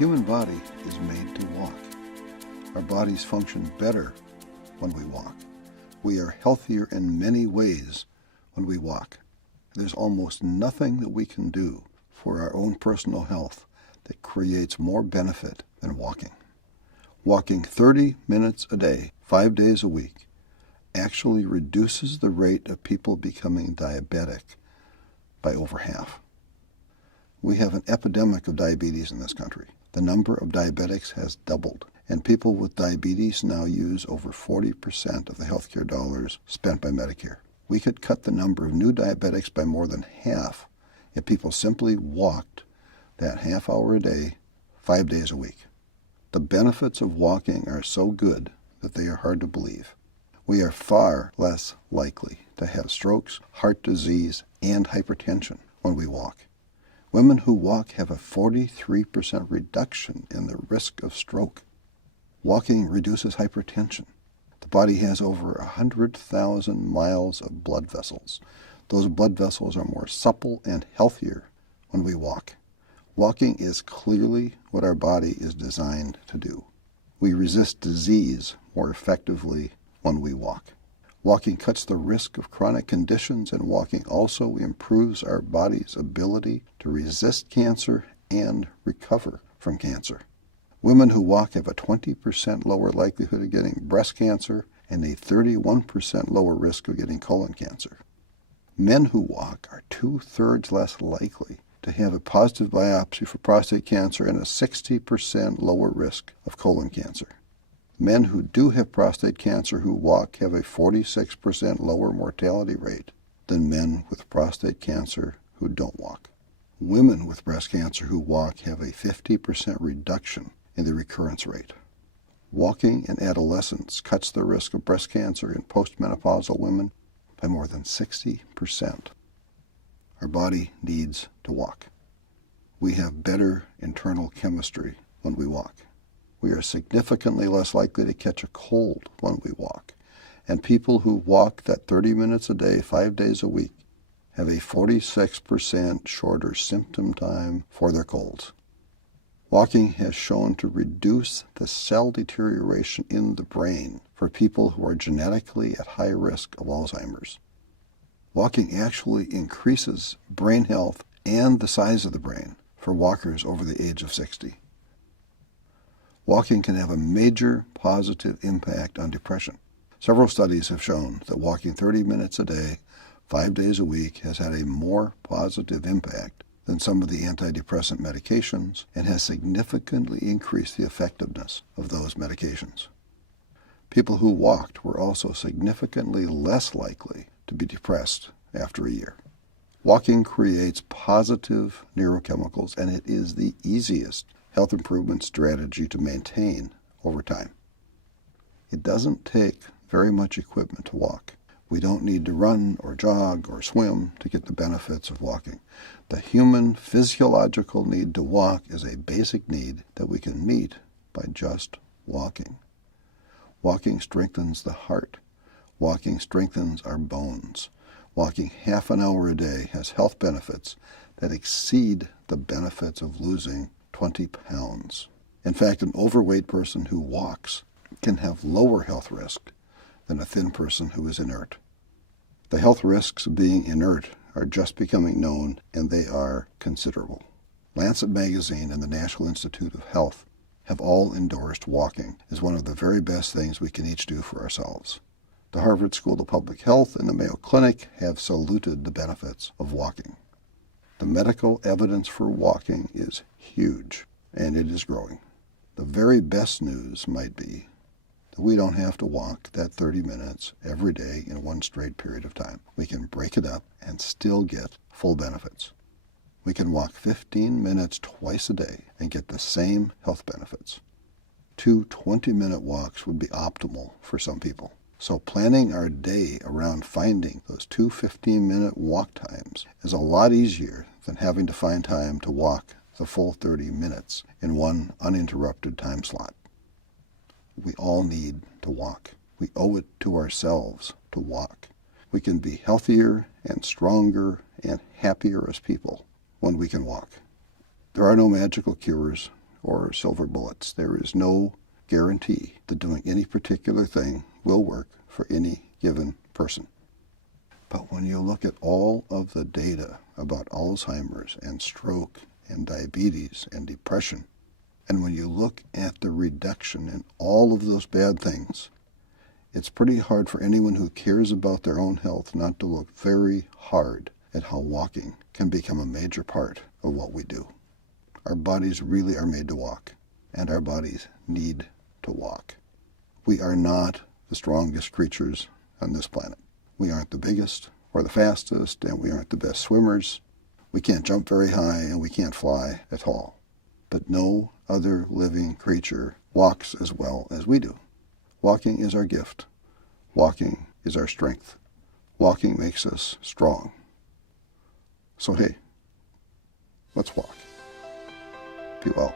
human body is made to walk. Our bodies function better when we walk. We are healthier in many ways when we walk. There's almost nothing that we can do for our own personal health that creates more benefit than walking. Walking 30 minutes a day, 5 days a week, actually reduces the rate of people becoming diabetic by over half. We have an epidemic of diabetes in this country. The number of diabetics has doubled, and people with diabetes now use over 40% of the healthcare dollars spent by Medicare. We could cut the number of new diabetics by more than half if people simply walked that half hour a day, 5 days a week. The benefits of walking are so good that they are hard to believe. We are far less likely to have strokes, heart disease, and hypertension when we walk. Women who walk have a 43% reduction in the risk of stroke. Walking reduces hypertension. The body has over 100,000 miles of blood vessels. Those blood vessels are more supple and healthier when we walk. Walking is clearly what our body is designed to do. We resist disease more effectively when we walk. Walking cuts the risk of chronic conditions, and walking also improves our body's ability to resist cancer and recover from cancer. Women who walk have a 20% lower likelihood of getting breast cancer and a 31% lower risk of getting colon cancer. Men who walk are 2/3 less likely to have a positive biopsy for prostate cancer and a 60% lower risk of colon cancer. Men who do have prostate cancer who walk have a 46% lower mortality rate than men with prostate cancer who don't walk. Women with breast cancer who walk have a 50% reduction in the recurrence rate. Walking in adolescence cuts the risk of breast cancer in postmenopausal women by more than 60%. Our body needs to walk. We have better internal chemistry when we walk. We are significantly less likely to catch a cold when we walk. And people who walk that 30 minutes a day, 5 days a week, have a 46% shorter symptom time for their colds. Walking has shown to reduce the cell deterioration in the brain for people who are genetically at high risk of Alzheimer's. Walking actually increases brain health and the size of the brain for walkers over the age of 60. Walking can have a major positive impact on depression. Several studies have shown that walking 30 minutes a day, 5 days a week, has had a more positive impact than some of the antidepressant medications and has significantly increased the effectiveness of those medications. People who walked were also significantly less likely to be depressed after a year. Walking creates positive neurochemicals, and it is the easiest health improvement strategy to maintain over time. It doesn't take very much equipment to walk. We don't need to run or jog or swim to get the benefits of walking. The human physiological need to walk is a basic need that we can meet by just walking. Walking strengthens the heart. Walking strengthens our bones. Walking half an hour a day has health benefits that exceed the benefits of losing 20 pounds. In fact, an overweight person who walks can have lower health risk than a thin person who is inert. The health risks of being inert are just becoming known, and they are considerable. Lancet Magazine and the National Institute of Health have all endorsed walking as one of the very best things we can each do for ourselves. The Harvard School of Public Health and the Mayo Clinic have saluted the benefits of walking. The medical evidence for walking is huge, and it is growing. The very best news might be that we don't have to walk that 30 minutes every day in one straight period of time. We can break it up and still get full benefits. We can walk 15 minutes twice a day and get the same health benefits. 2 20-minute walks would be optimal for some people. So planning our day around finding those 2 15-minute walk times is a lot easier than having to find time to walk the full 30 minutes in one uninterrupted time slot. We all need to walk. We owe it to ourselves to walk. We can be healthier and stronger and happier as people when we can walk. There are no magical cures or silver bullets. There is no guarantee that doing any particular thing will work for any given person. But when you look at all of the data about Alzheimer's and stroke and diabetes and depression, and when you look at the reduction in all of those bad things, it's pretty hard for anyone who cares about their own health not to look very hard at how walking can become a major part of what we do. Our bodies really are made to walk, and our bodies need to walk. We are not the strongest creatures on this planet. We aren't the biggest or the fastest, and we aren't the best swimmers. We can't jump very high, and we can't fly at all. But no other living creature walks as well as we do. Walking is our gift. Walking is our strength. Walking makes us strong. So hey, let's walk. Be well.